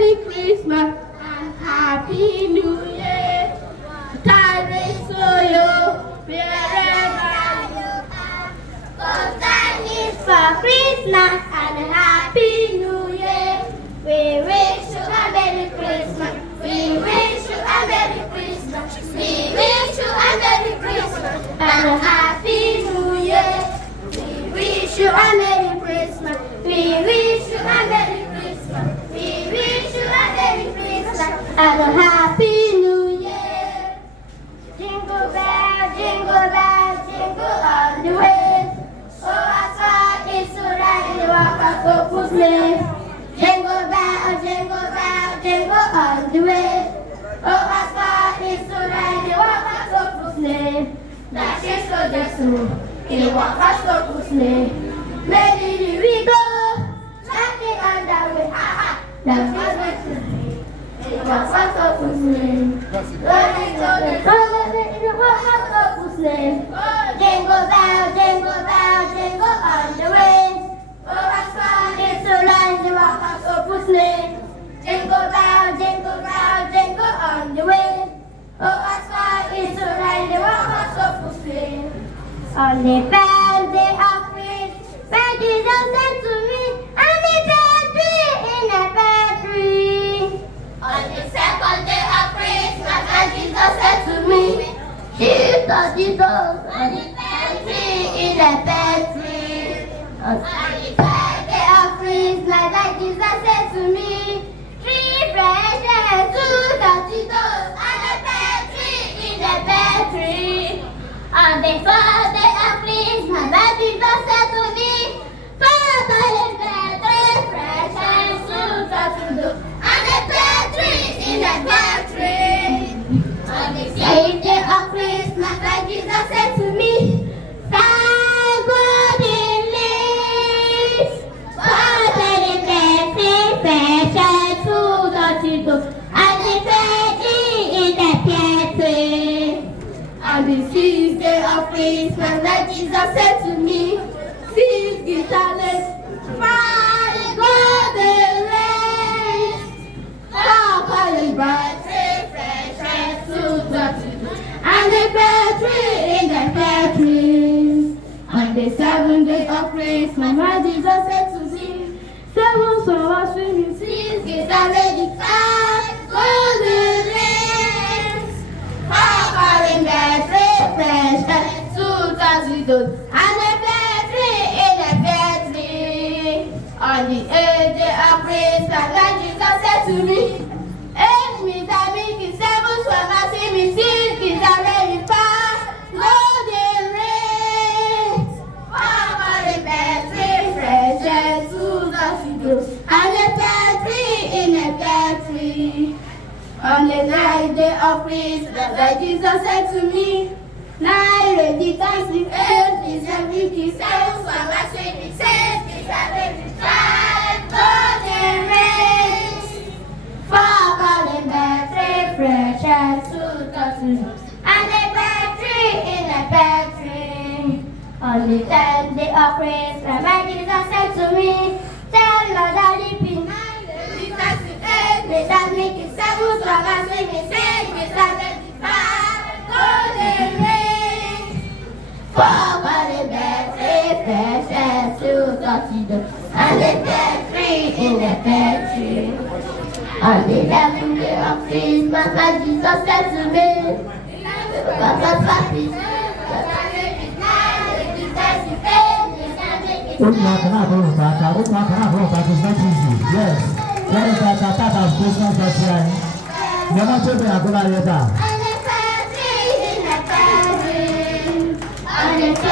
Merry Christmas and Happy New Year. Parish wherever you are. Good tidings for Christmas and Happy New Year. We wish you a Merry Christmas. We wish you a Merry Christmas. We wish you a Merry Christmas and a Happy New Year. We wish you a Merry Christmas. We wish you a Merry Christmas. We wish you a Merry Christmas and a Happy New Year. Jingle bell, jingle all the way. Oh, as far as to ride the walk of Opus Day. Jingle all the way. Oh, as far as to ride the walk of Opus Day. That is so just in the walk of Opus Day. Ready we go. Laughing on the way. That's what we say. In the walk of Opus Day. Ready in the walk of Opus Day. Jingle all the way. Oh, as far as to ride the walk of Opus Day. Jingle on the way. Oh, as far as to ride the walk of Opus Day. On the first day of Christmas, where Jesus said to me, "I'm the pear tree in a pear tree." On the second day of Christmas, where Jesus said to me, Jesus, I'm the pear tree in a pear tree. On the third day of Christmas, where Jesus said to me, "Three branches, two tortillas, and a pear tree in a pear tree." On the fourth day of Christmas, where Jesus said to me, "Four branches, three branches, two tortillas, and a pear tree in a pear tree." On the fifth day of Christmas, where Jesus said to me, "Five golden leaves, four branches, three branches, two tortillas, and a pear tree in a pear tree." On the sixth day of Christmas, that Jesus said to me, "Six guitars, five golden rings, four colored birds, three branches, two tortillas, and a pear tree in the pear tree." On the seventh day of Christmas, that Jesus said to me, "Seven swans swimming, six guitars, five golden rings, four colored birds, three branches, two tortillas, and a pear tree in a pear tree." On the eighth day of Christmas, that Jesus said to me, "Eight meter big, seven swans swimming, six guitars, five golden rings, four colored birds, three branches, two tortillas, and a pear tree in a pear tree." On the ninth day of Christmas, that Jesus said to me, "Nine ready dancing, eight is everything, seven swans swimming, six guitars, five golden rings, four colored birds, three branches, two tortillas, and a pear tree in a pear tree." On the 10th day of Christmas, my Jesus said to me, "Tell Lord that it be nine, ready dancing, eight, may that make it seven swans swimming, six guitars, five golden rings, four colored birds, three branches, two tortillas, and a pear tree in a pear tree." On the 11th day of Christmas, my Jesus said to me, "Papa, papi, It's not easy. Yes. That is the start of Christmas, that's right. Never told me I'm going to